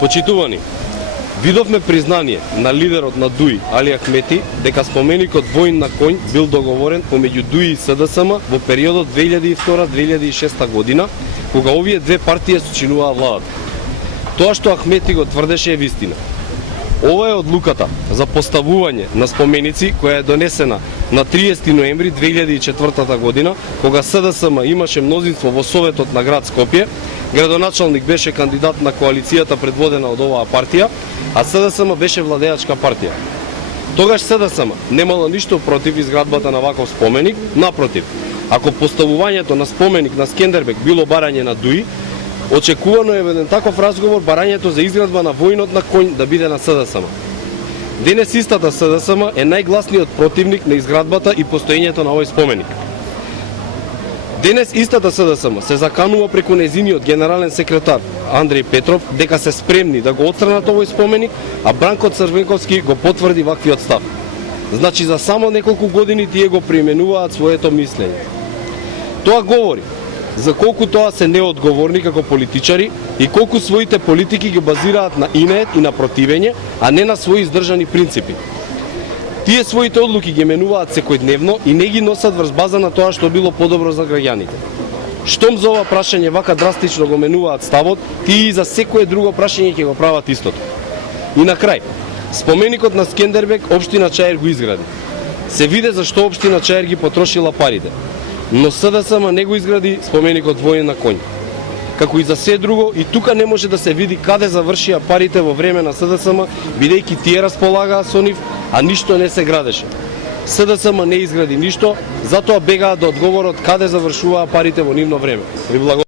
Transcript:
Почитувани, видовме признание на лидерот на ДУИ Али Ахмети дека споменикот воин на конј бил договорен помеѓу ДУИ и СДСМ во периодот 2002-2006 година, кога овие две партии сочинуваа владата. Тоа што Ахмети го тврдеше е вистина. Ова е одлуката за поставување на споменици која е донесена на 30 ноември 2004 година, кога СДСМ имаше мнозинство во Советот на град Скопје, градоначалник беше кандидат на коалицијата предводена од оваа партија, а СДСМ беше владеачка партија. Тогаш СДСМ немала ништо против изградбата на ваков споменик, напротив, ако поставувањето на споменик на Скендербек било барање на ДУИ, очекувано е еден таков разговор барањето за изградба на воинот на конј да биде на СДСМ. Денес истата СДСМ е најгласниот противник на изградбата и постоењето на овој споменик. Денес истата СДСМ се заканува преку нејзиниот генерален секретар Андреј Петров дека се спремни да го отстранат овој споменик, а Бранко Црвенковски го потврди ваквиот став. Значи за само неколку години тие го применуваат своето мислење. Тоа говори за колку тоа се неодговорни како политичари и колку своите политики ги базираат на инет и на противење, а не на своји издржани принципи. Тие своите одлуки ги менуваат секојдневно и не ги носат врз база на тоа што било подобро за граѓаните. Штом за ова прашање вака драстично го менуваат ставот, тие и за секое друго прашање ќе го прават истото. И на крај, споменикот на Скендербек општина Чаир го изгради. Се виде зашто општина Чаир ги потрошила парите. Но СДСМ не го изгради споменикот воин на конј. Како и за се друго, и тука не може да се види каде завршија парите во време на СДСМ, бидејќи тие располагаа со нив, а ништо не се градеше. СДСМ не изгради ништо, затоа бегаат до одговорот каде завршуваа парите во нивно време. Ви благодарам.